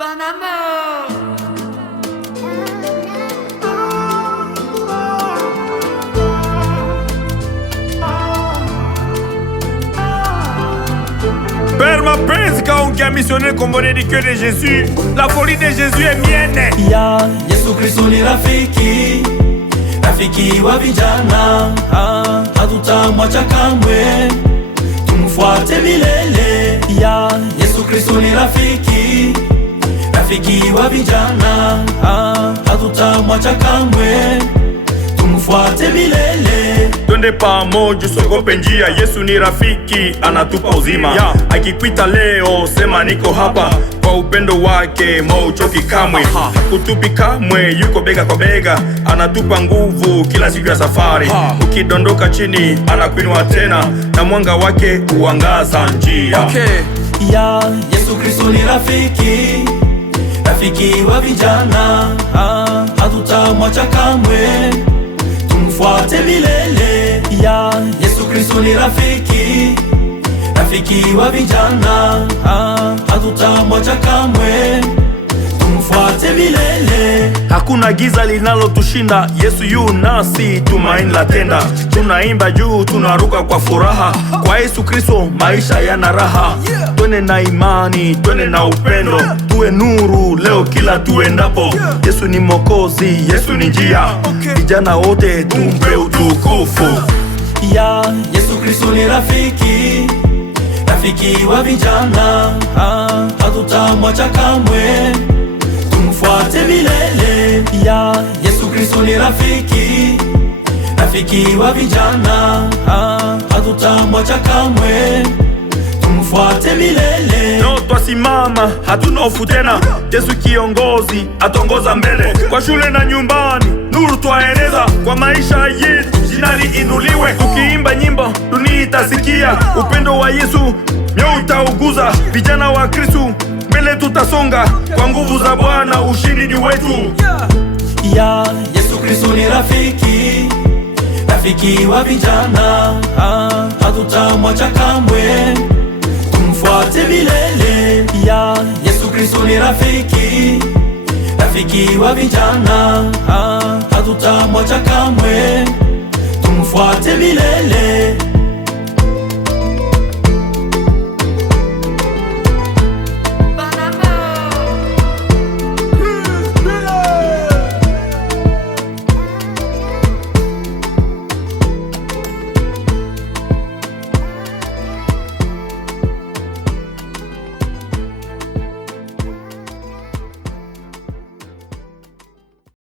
Panama. Père mapenzi kaongea missionnaire kombone di cœur de Jésus. La folie de Jésus est mienne. Yesu Kristo ni rafiki, rafiki wa vijana, hatutamwacha kamwe, tumfuate milele. Yesu Kristo ni rafiki, rafiki wa vijana, hatutamwacha kamwe, tumfuate milele. Twende pamoja, usiogope njia. Yesu ni rafiki, anatupa uzima. Akikuita leo, sema niko hapa. Kwa upendo wake hauchoki kamwe, hakutupi kamwe, yuko bega kwa bega. Anatupa nguvu kila siku ya safari. Ukidondoka chini, anakuinua tena, na mwanga wake huangaza njia. Yesu Kristo ni rafiki, rafiki wa vijana, hatutamwacha kamwe, tumfuate milele. Yesu Kristo ni rafiki, rafiki wa vijana, hatutamwacha kamwe, tumfuate milele. Hakuna giza linalotushinda, Yesu yu nasi, tumaini la tenda. Tunaimba juu, tunaruka kwa furaha, kwa Yesu Kristo maisha yana raha. Twende na imani, twende na upendo, tuwe nuru leo kila tuendapo. Yesu ni Mwokozi, Yesu ni njia, vijana wote tumpe utukufu. Yesu Kristo ni rafiki, rafiki wa vijana, hatutamwacha kamwe, tumfuate milele. Yesu Kristo ni rafiki, rafiki wa vijana, hatutamwacha kamwe, tumfuate milele. No, twasimama, hatuna hofu tena. Yesu kiongozi, atongoza mbele. Kwa shule na nyumbani, nuru twaeneza. Kwa maisha yetu, jina liinuliwe. Tukiimba nyimbo, dunia itasikia. Upendo wa Yesu, mioyo utauguza. Vijana wa Kristo, mbele tutasonga. Kwa nguvu za Bwana, ushindi ni wetu. Yesu Kristo ni rafiki, rafiki wa vijana, hatutamwacha kamwe, tumfuate milele. Yesu Kristo ni rafiki, rafiki wa vijana, hatutamwacha kamwe, tumfuate milele.